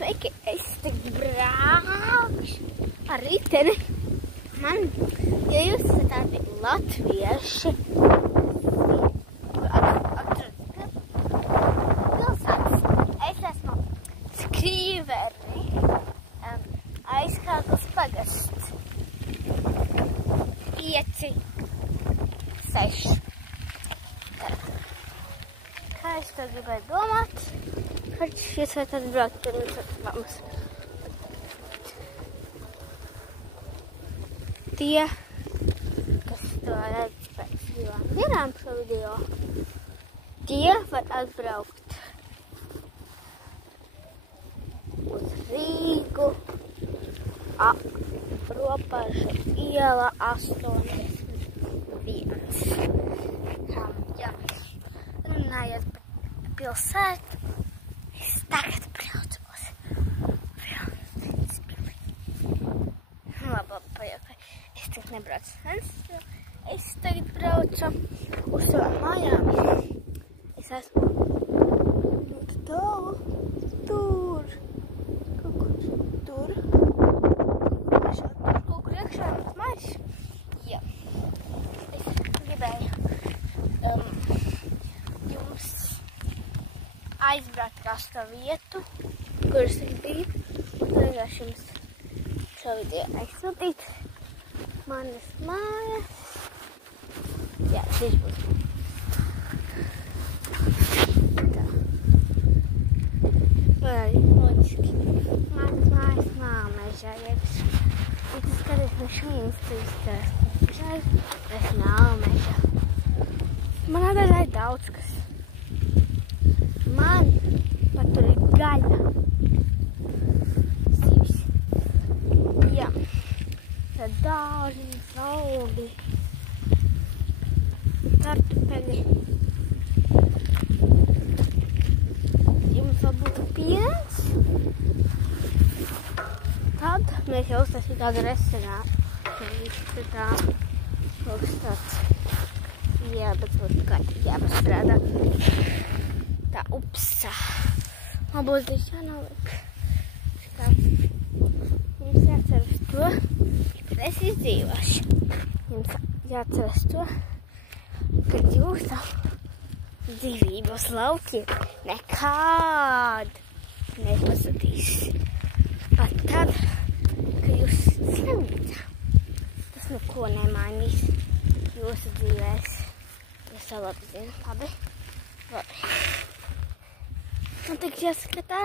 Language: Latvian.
Sveiki, es tagad braukšu ar riteni. Ja jūs esat tādi latvieši, atrodas pilsētas, es esmu Skrīveri, Aizkākls pagasts, 5, 6. Kā es to gribēju domāt? Jūs varat atbraukt pirms mums. Tie, kas to redz pēc 2 dienām šo video, tie var atbraukt uz Rīgu, Ropažu iela 81. Ja runājot par pilsētu, es tagad braucu uz Ventspili. Labi, es tagad nebraucu uz Ventspili. Es tagad braucu uz savām mājām. Es esmu tālu, tur, kaut kur kaut kur iekšā mums mājās. Jā, es gribēju jums aizbraukt kā šo vietu, kuras es biju. Vienkārši jums šo video aizsūtīt. Manas mājas. Jā, viņš būs. Tā. Vai loģiski. Manas mājas Nālmežā. Ja tu skaties no šīs, tu izskatās. Es Nālmežā. Man atradāja daudz kas. Man pat tur ir gaļa. Sīvs. Jā. Tad dārziņas, augi. Kartupeļi. Jums vēl būtu piens. Tad mēs jau uztaisītu tādu restorānu. Tur tā tāds. Jā, bet būtu kā jāpastrādā. Tā, upsa. Man būs taču jānoliek. Jums jāceras to, kad es izdzīvošu. Jums jāceras to, kad jūsu dzīvības lauki nekād nepazudīs. Pat tad, kad jūs slimnīcā, tas neko nemainīs jūsu dzīvēs. Jūs jau labi zināt, labi? Labi. Un tagad jāskatā.